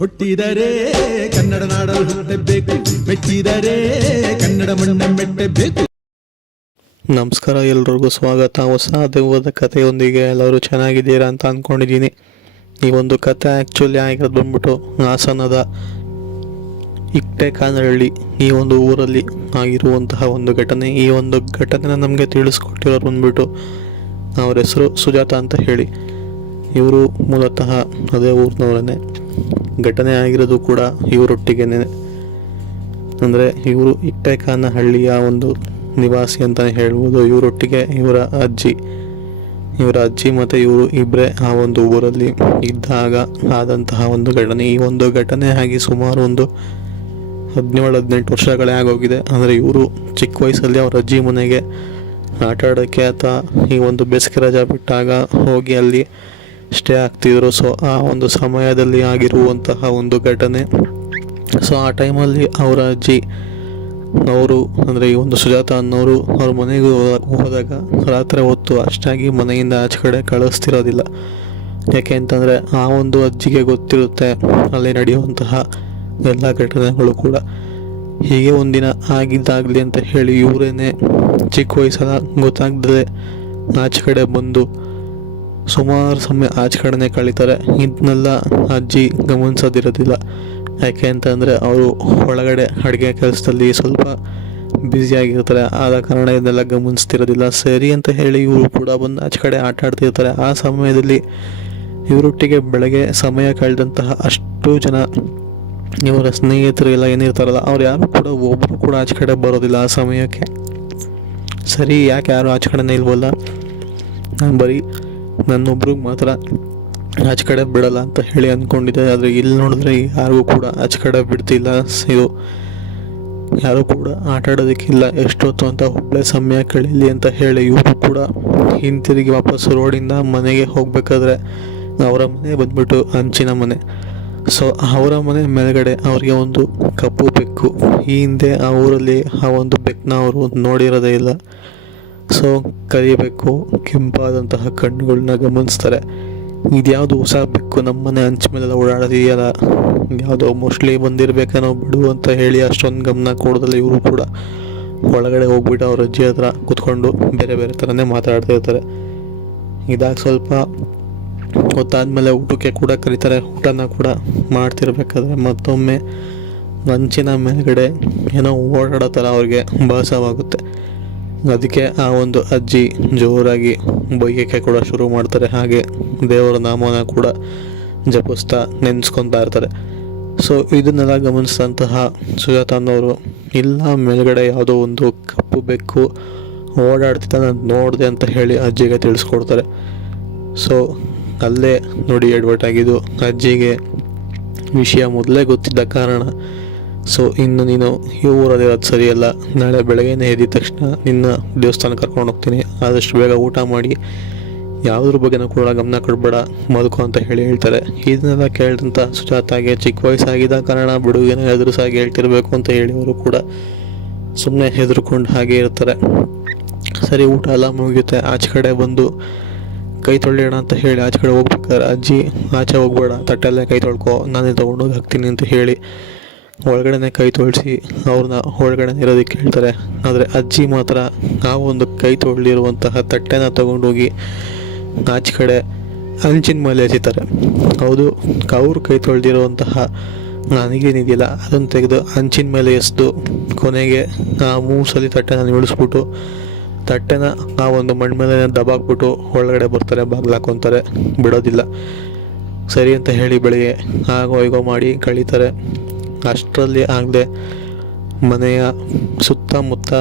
ಹುಟ್ಟಿದರೆ ಕನ್ನಡ ನಾಡಲು ಹುಟ್ಟಬೇಕು, ಮೆಚ್ಚಿದರೆ ಕನ್ನಡ ಮಣ್ಣ ಮೆಟ್ಟಬೇಕು. ನಮಸ್ಕಾರ, ಎಲ್ರಿಗೂ ಸ್ವಾಗತ. ಹೊಸ ದೆವ್ವದ ಕಥೆಯೊಂದಿಗೆ ಎಲ್ಲರೂ ಚೆನ್ನಾಗಿದ್ದೀರಾ ಅಂತ ಅಂದ್ಕೊಂಡಿದ್ದೀನಿ. ಈ ಒಂದು ಕಥೆ ಆ್ಯಕ್ಚುಲಿ ಆಗಿರೋದು ಬಂದ್ಬಿಟ್ಟು ಹಾಸನದ ಇಟ್ಟೆಕಾನಹಳ್ಳಿ ಈ ಒಂದು ಊರಲ್ಲಿ ಆಗಿರುವಂತಹ ಒಂದು ಘಟನೆ. ಈ ಒಂದು ಘಟನೆನ ನಮಗೆ ತಿಳಿಸ್ಕೊಟ್ಟಿರೋರು ಬಂದ್ಬಿಟ್ಟು ಅವ್ರ ಹೆಸರು ಸುಜಾತ ಅಂತ ಹೇಳಿ. ಇವರು ಮೂಲತಃ ಅದೇ ಊರಿನವರೇ. ಘಟನೆ ಆಗಿರೋದು ಕೂಡ ಇವರೊಟ್ಟಿಗೆನೆ, ಅಂದರೆ ಇವರು ಇಟ್ಟೆಕಾನಹಳ್ಳಿಯ ಒಂದು ನಿವಾಸಿ ಅಂತಲೇ ಹೇಳ್ಬೋದು. ಇವರೊಟ್ಟಿಗೆ ಇವರ ಅಜ್ಜಿ ಮತ್ತು ಇವರು ಇಬ್ಬರೇ ಆ ಒಂದು ಊರಲ್ಲಿ ಇದ್ದಾಗ ಆದಂತಹ ಒಂದು ಘಟನೆ. ಈ ಒಂದು ಘಟನೆ ಆಗಿ ಸುಮಾರು ಒಂದು 17-18 ವರ್ಷಗಳೇ ಆಗೋಗಿದೆ. ಅಂದರೆ ಇವರು ಚಿಕ್ಕ ವಯಸ್ಸಲ್ಲಿ ಅವ್ರ ಅಜ್ಜಿ ಮನೆಗೆ ಆಟ ಆಡೋಕ್ಕೆ ಅಥವಾ ಈ ಒಂದು ಬೇಸಿಗೆ ರಜಾ ಬಿಟ್ಟಾಗ ಹೋಗಿ ಅಲ್ಲಿ ಸ್ಟೇ ಆಗ್ತಿದ್ರು. ಸೊ ಆ ಒಂದು ಸಮಯದಲ್ಲಿ ಆಗಿರುವಂತಹ ಒಂದು ಘಟನೆ. ಸೊ ಆ ಟೈಮಲ್ಲಿ ಅವರ ಅಜ್ಜಿ ಅವರು, ಅಂದರೆ ಈ ಒಂದು ಸುಜಾತ ಅನ್ನೋರು ಅವ್ರ ಮನೆಗೆ ಹೋದಾಗ ರಾತ್ರಿ ಹೊತ್ತು ಅಷ್ಟಾಗಿ ಮನೆಯಿಂದ ಆಚೆ ಕಡೆ ಕಳಿಸ್ತಿರೋದಿಲ್ಲ. ಯಾಕೆ ಅಂತಂದರೆ ಆ ಒಂದು ಅಜ್ಜಿಗೆ ಗೊತ್ತಿರುತ್ತೆ ಅಲ್ಲಿ ನಡೆಯುವಂತಹ ಎಲ್ಲ ಘಟನೆಗಳು ಕೂಡ. ಹೀಗೆ ಒಂದಿನ ಆಗಿದ್ದಾಗಲಿ ಅಂತ ಹೇಳಿ ಇವರೇನೆ ಚಿಕ್ಕ ವಯಸ್ಸಲ್ಲ ಗೊತ್ತಾಗ್ದಲೇ ಆಚೆ ಕಡೆ ಬಂದು ಸುಮಾರು ಸಮಯ ಆಚೆ ಕಡೆನೇ ಕಳೀತಾರೆ. ಇದನ್ನೆಲ್ಲ ಅಜ್ಜಿ ಗಮನಿಸೋದಿರೋದಿಲ್ಲ. ಯಾಕೆ ಅಂತಂದರೆ ಅವರು ಒಳಗಡೆ ಅಡುಗೆ ಕೆಲಸದಲ್ಲಿ ಸ್ವಲ್ಪ ಬ್ಯುಸಿಯಾಗಿರ್ತಾರೆ. ಆದ ಕಾರಣ ಇದನ್ನೆಲ್ಲ ಗಮನಿಸ್ತಿರೋದಿಲ್ಲ. ಸರಿ ಅಂತ ಹೇಳಿ ಇವರು ಕೂಡ ಬಂದು ಆಚೆ ಕಡೆ ಆಟ ಆಡ್ತಿರ್ತಾರೆ. ಆ ಸಮಯದಲ್ಲಿ ಇವರೊಟ್ಟಿಗೆ ಬೆಳಗ್ಗೆ ಸಮಯ ಕಳೆದಂತಹ ಅಷ್ಟು ಜನ ಇವರ ಸ್ನೇಹಿತರು ಎಲ್ಲ ಏನಿರ್ತಾರಲ್ಲ, ಅವ್ರು ಯಾರು ಕೂಡ ಒಬ್ಬರು ಕೂಡ ಆಚೆ ಕಡೆ ಬರೋದಿಲ್ಲ ಆ ಸಮಯಕ್ಕೆ. ಸರಿ, ಯಾಕೆ ಯಾರು ಆಚೆ ಕಡೆನೇ ಇಲ್ವಲ್ಲ, ನಾನು ಬರೀ ನನ್ನೊಬ್ರಿಗೆ ಮಾತ್ರ ಆಚೆ ಕಡೆ ಬಿಡಲ್ಲ ಅಂತ ಹೇಳಿ ಅಂದ್ಕೊಂಡಿದ್ದೆ. ಆದರೆ ಇಲ್ಲಿ ನೋಡಿದ್ರೆ ಯಾರಿಗೂ ಕೂಡ ಆಚೆ ಕಡೆ ಬಿಡ್ತಿಲ್ಲ. ಇದು ಯಾರೂ ಕೂಡ ಆಟ ಆಡೋದಕ್ಕಿಲ್ಲ ಎಷ್ಟೊತ್ತು ಅಂತ ಒಬ್ಬಳೇ ಸಮಯ ಕಳೀಲಿ ಅಂತ ಹೇಳಿ ಇವರು ಕೂಡ ಹಿಂತಿರುಗಿ ವಾಪಸ್ ರೋಡಿಂದ ಮನೆಗೆ ಹೋಗಬೇಕಾದ್ರೆ ಅವರ ಮನೆ ಬಂದ್ಬಿಟ್ಟು ಹಂಚಿನ ಮನೆ. ಸೊ ಅವರ ಮನೆ ಮೇಲ್ಗಡೆ ಅವರಿಗೆ ಒಂದು ಕಪ್ಪು ಬೆಕ್ಕು. ಈ ಹಿಂದೆ ಆ ಊರಲ್ಲಿ ಆ ಒಂದು ಬೆಕ್ಕನ್ನ ಅವರು ನೋಡಿರೋದೇ ಇಲ್ಲ. ಸೊ ಕರಿಬೇಕು, ಕೆಂಪಾದಂತಹ ಕಣ್ಣುಗಳನ್ನ ಗಮನಿಸ್ತಾರೆ. ಇದ್ಯಾವುದು ಹೊಸ ಬೆಕ್ಕು ನಮ್ಮ ಮನೆ ಹಂಚ ಮೇಲೆಲ್ಲ ಓಡಾಡೋದಿದೆಯಲ್ಲ, ಯಾವುದೋ ಮೋಸ್ಟ್ಲಿ ಬಂದಿರಬೇಕೇನೋ ಬಿಡು ಅಂತ ಹೇಳಿ ಅಷ್ಟೊಂದು ಗಮನ ಕೊಡೋದಲ್ಲ ಇವರು ಕೂಡ ಒಳಗಡೆ ಹೋಗ್ಬಿಟ್ಟು ಅವ್ರ ಅಜ್ಜಿ ಹತ್ರ ಕೂತ್ಕೊಂಡು ಬೇರೆ ಬೇರೆ ಥರನೇ ಮಾತಾಡ್ತಿರ್ತಾರೆ. ಇದಾಗ ಸ್ವಲ್ಪ ಹೊತ್ತಾದ್ಮೇಲೆ ಊಟಕ್ಕೆ ಕೂಡ ಕರೀತಾರೆ. ಊಟನ ಕೂಡ ಮಾಡ್ತಿರ್ಬೇಕಾದ್ರೆ ಮತ್ತೊಮ್ಮೆ ಹಂಚಿನ ಮೇಲ್ಗಡೆ ಏನೋ ಓಡಾಡೋ ಥರ ಅವ್ರಿಗೆ ಭಾಸವಾಗುತ್ತೆ. ಅದಕ್ಕೆ ಆ ಒಂದು ಅಜ್ಜಿ ಜೋರಾಗಿ ಬೈಯಕ್ಕೆ ಕೂಡ ಶುರು ಮಾಡ್ತಾರೆ. ಹಾಗೆ ದೇವರ ನಾಮನ ಕೂಡ ಜಪಿಸ್ತಾ ನೆನೆಸ್ಕೊತಾ ಇರ್ತಾರೆ. ಸೊ ಇದನ್ನೆಲ್ಲ ಗಮನಿಸಿದಂತಹ ಸುಜಾತ ಅನ್ನೋರು, ಇಲ್ಲ ಮೇಲ್ಗಡೆ ಯಾವುದೋ ಒಂದು ಕಪ್ಪು ಬೆಕ್ಕು ಓಡಾಡ್ತಿದ್ದ, ನಾನು ನೋಡಿದೆ ಅಂತ ಹೇಳಿ ಅಜ್ಜಿಗೆ ತಿಳಿಸ್ಕೊಡ್ತಾರೆ. ಸೊ ಅಲ್ಲೇ ನೋಡಿ ಎಡವಟ್ಟಾಗಿದ್ದು, ಅಜ್ಜಿಗೆ ವಿಷಯ ಮೊದಲೇ ಗೊತ್ತಿದ್ದ ಕಾರಣ ಸೊ ಇನ್ನು ನೀನು ಈ ಊರಲ್ಲಿರೋದು ಸರಿಯಲ್ಲ, ನಾಳೆ ಬೆಳಗ್ಗೆನೇ ಎದ್ದ ತಕ್ಷಣ ನಿನ್ನ ದೇವಸ್ಥಾನಕ್ಕೆ ಕರ್ಕೊಂಡು ಹೋಗ್ತೀನಿ, ಆದಷ್ಟು ಬೇಗ ಊಟ ಮಾಡಿ ಯಾವುದ್ರ ಬಗ್ಗೆನೂ ಕೂಡ ಗಮನ ಕೊಡಬೇಡ, ಮಲ್ಕೊ ಅಂತ ಹೇಳ್ತಾರೆ. ಇದನ್ನೆಲ್ಲ ಕೇಳಿದಂಥ ಸುಜಾತಾಗೆ ಚಿಕ್ಕ ವಯಸ್ಸಾಗಿದ್ದ ಕಾರಣ ಬಿಡುಗೇನೋ ಎದುರಿಸಾಗಿ ಹೇಳ್ತಿರ್ಬೇಕು ಅಂತ ಹೇಳಿ ಅವರು ಕೂಡ ಸುಮ್ಮನೆ ಹೆದರ್ಕೊಂಡು ಹಾಗೆ ಇರ್ತಾರೆ. ಸರಿ, ಊಟ ಎಲ್ಲ ಮುಗಿಯುತ್ತೆ. ಆಚೆ ಕಡೆ ಬಂದು ಕೈ ತೊಳೆಯೋಣ ಅಂತ ಹೇಳಿ ಆಚೆ ಕಡೆ ಹೋಗ್ಬೇಕಾದ್ರೆ ಅಜ್ಜಿ, ಆಚೆ ಹೋಗ್ಬೇಡ, ತಟ್ಟೆಲ್ಲೇ ಕೈ ತೊಳ್ಕೊ, ನಾನೇ ತೊಗೊಂಡೋಗಿ ಹಾಕ್ತೀನಿ ಅಂತ ಹೇಳಿ ಒಳಗಡೆ ಕೈ ತೊಳಿಸಿ ಅವ್ರನ್ನ ಒಳಗಡೆ ಇರೋದಕ್ಕೆ ಹೇಳ್ತಾರೆ. ಆದರೆ ಅಜ್ಜಿ ಮಾತ್ರ ಆ ಒಂದು ಕೈ ತೊಳೆದಿರುವಂತಹ ತಟ್ಟೆನ ತೊಗೊಂಡೋಗಿ ಆಚೆ ಕಡೆ ಹಂಚಿನ ಮೇಲೆ ಎಸಿತಾರೆ. ಹೌದು, ಅವ್ರು ಕೈ ತೊಳೆದಿರುವಂತಹ ನನಗೇನಿದೆಯಲ್ಲ ಅದನ್ನು ತೆಗೆದು ಹಂಚಿನ ಮೇಲೆ ಎಸೆದು ಕೊನೆಗೆ ಆ ಮೂಸಲಿ ತಟ್ಟೆನ ಇಳಿಸ್ಬಿಟ್ಟು ತಟ್ಟೆನ ಆ ಒಂದು ಮಣ್ಣು ಮೇಲೆ ದಬಾಕ್ಬಿಟ್ಟು ಒಳಗಡೆ ಬರ್ತಾರೆ, ಬಾಗಿಲು ಹಾಕೊತಾರೆ, ಬಿಡೋದಿಲ್ಲ. ಸರಿ ಅಂತ ಹೇಳಿ ಬೆಳಿಗ್ಗೆ ಆಗೋ ಈಗೋ ಮಾಡಿ ಕಳೀತಾರೆ. ಅಷ್ಟರಲ್ಲಿ ಆಗದೆ ಮನೆಯ ಸುತ್ತಮುತ್ತ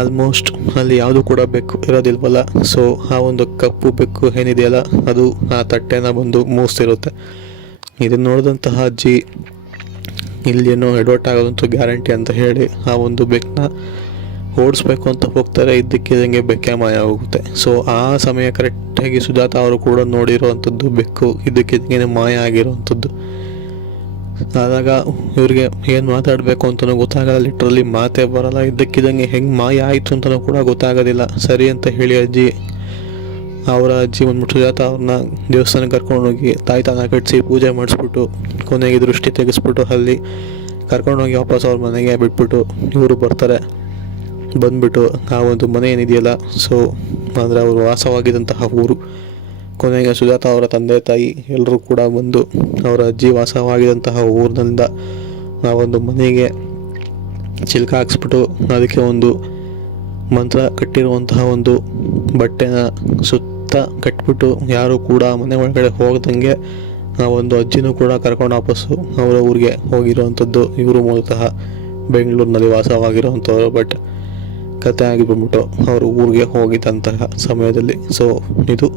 ಆಲ್ಮೋಸ್ಟ್ ಅಲ್ಲಿ ಯಾವುದು ಕೂಡ ಬೆಕ್ಕು ಇರೋದಿಲ್ವಲ್ಲ. ಸೊ ಆ ಒಂದು ಕಪ್ಪು ಬೆಕ್ಕು ಏನಿದೆಯಲ್ಲ ಅದು ಆ ತಟ್ಟೆನ ಬಂದು ಮೂಸ್ತಿರುತ್ತೆ. ಇದನ್ನು ನೋಡಿದಂತಹ ಅಜ್ಜಿ, ಇಲ್ಲೇನೋ ಎಡವಟ್ ಆಗೋದಂತೂ ಗ್ಯಾರಂಟಿ ಅಂತ ಹೇಳಿ ಆ ಒಂದು ಬೆಕ್ಕನ್ನ ಓಡಿಸ್ಬೇಕು ಅಂತ ಹೋಗ್ತಾರೆ. ಇದ್ದಕ್ಕಿದ್ದಂಗೆ ಬೆಕ್ಕೆ ಮಾಯ ಹೋಗುತ್ತೆ. ಸೊ ಆ ಸಮಯ ಕರೆಕ್ಟಾಗಿ ಸುಜಾತ ಅವರು ಕೂಡ ನೋಡಿರೋವಂಥದ್ದು ಬೆಕ್ಕು ಇದ್ದಕ್ಕಿದ್ದಂಗೆ ಮಾಯ ಆಗಿರೋವಂಥದ್ದು. ಆದಾಗ ಇವ್ರಿಗೆ ಏನು ಮಾತಾಡಬೇಕು ಅಂತಲೂ ಗೊತ್ತಾಗಲ್ಲ, ಲಿಟ್ರಲಿ ಮಾತೇ ಬರಲ್ಲ. ಇದ್ದಕ್ಕಿದ್ದಂಗೆ ಹೆಂಗೆ ಮಾಯ ಆಯಿತು ಅಂತಲೂ ಕೂಡ ಗೊತ್ತಾಗೋದಿಲ್ಲ. ಸರಿ ಅಂತ ಹೇಳಿ ಅಜ್ಜಿ ಅವರ ಅಜ್ಜಿ ಬಂದ್ಬಿಟ್ಟು ಸುಜಾತ ಅವ್ರನ್ನ ದೇವಸ್ಥಾನಕ್ಕೆ ಕರ್ಕೊಂಡೋಗಿ ತಾಯ್ತಾನ ಕಟ್ಟಿಸಿ ಪೂಜೆ ಮಾಡಿಸ್ಬಿಟ್ಟು ಕೊನೆಗೆ ದೃಷ್ಟಿ ತೆಗೆಸ್ಬಿಟ್ಟು ಅಲ್ಲಿ ಕರ್ಕೊಂಡೋಗಿ ವಾಪಸ್ ಅವ್ರ ಮನೆಗೆ ಬಿಟ್ಬಿಟ್ಟು ಇವರು ಬರ್ತಾರೆ. ಬಂದ್ಬಿಟ್ಟು ಆ ಒಂದು ಮನೆ ಏನಿದೆಯಲ್ಲ, ಸೊ ಅಂದರೆ ಅವರು ವಾಸವಾಗಿದ್ದಂತಹ ಊರು, ಕೊನೆಗೆ ಸುಜಾತ ಅವರ ತಂದೆ ತಾಯಿ ಎಲ್ಲರೂ ಕೂಡ ಬಂದು ಅವರ ಅಜ್ಜಿ ವಾಸವಾಗಿದ್ದಂತಹ ಊರಿನಿಂದ ಆ ಒಂದು ಮನೆಗೆ ಚಿಲ್ಕ ಹಾಕ್ಸ್ಬಿಟ್ಟು ಅದಕ್ಕೆ ಒಂದು ಮಂತ್ರ ಕಟ್ಟಿರುವಂತಹ ಒಂದು ಬಟ್ಟೆನ ಸುತ್ತ ಕಟ್ಬಿಟ್ಟು ಯಾರು ಕೂಡ ಮನೆ ಒಳಗಡೆ ಹೋಗದಂಗೆ ಆ ಒಂದು ಅಜ್ಜಿನೂ ಕೂಡ ಕರ್ಕೊಂಡು ವಾಪಸ್ಸು ಅವರ ಊರಿಗೆ ಹೋಗಿರುವಂಥದ್ದು. ಇವರು ಮೂಲತಃ ಬೆಂಗಳೂರಿನಲ್ಲಿ ವಾಸವಾಗಿರುವಂಥವ್ರು, ಬಟ್ ಕತೆ ಆಗಿ ಬಂದ್ಬಿಟ್ಟು ಅವರು ಊರಿಗೆ ಹೋಗಿದ್ದಂತಹ ಸಮಯದಲ್ಲಿ. ಸೊ ಇದು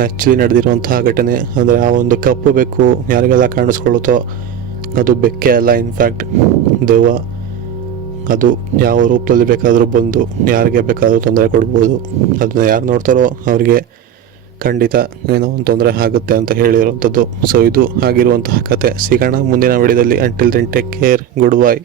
ಆ್ಯಕ್ಚುಲಿ ನಡೆದಿರುವಂತಹ ಘಟನೆ. ಅಂದರೆ ಆ ಒಂದು ಕಪ್ಪು ಬೆಕ್ಕು ಯಾರಿಗೆಲ್ಲ ಕಾಣಿಸ್ಕೊಳ್ಳುತ್ತೋ ಅದು ಬೆಕ್ಕೆ ಅಲ್ಲ, ಇನ್ಫ್ಯಾಕ್ಟ್ ದೆವ್ವ. ಅದು ಯಾವ ರೂಪದಲ್ಲಿ ಬೇಕಾದರೂ ಬಂದು ಯಾರಿಗೆ ಬೇಕಾದರೂ ತೊಂದರೆ ಕೊಡ್ಬೋದು. ಅದನ್ನ ಯಾರು ನೋಡ್ತಾರೋ ಅವರಿಗೆ ಖಂಡಿತ ಏನೋ ಒಂದು ತೊಂದರೆ ಆಗುತ್ತೆ ಅಂತ ಹೇಳಿರುವಂಥದ್ದು. ಸೊ ಇದು ಆಗಿರುವಂತಹ ಕತೆ. ಸಿಗೋಣ ಮುಂದಿನ ವಿಡಿಯೋದಲ್ಲಿ. Until then take care, good bye.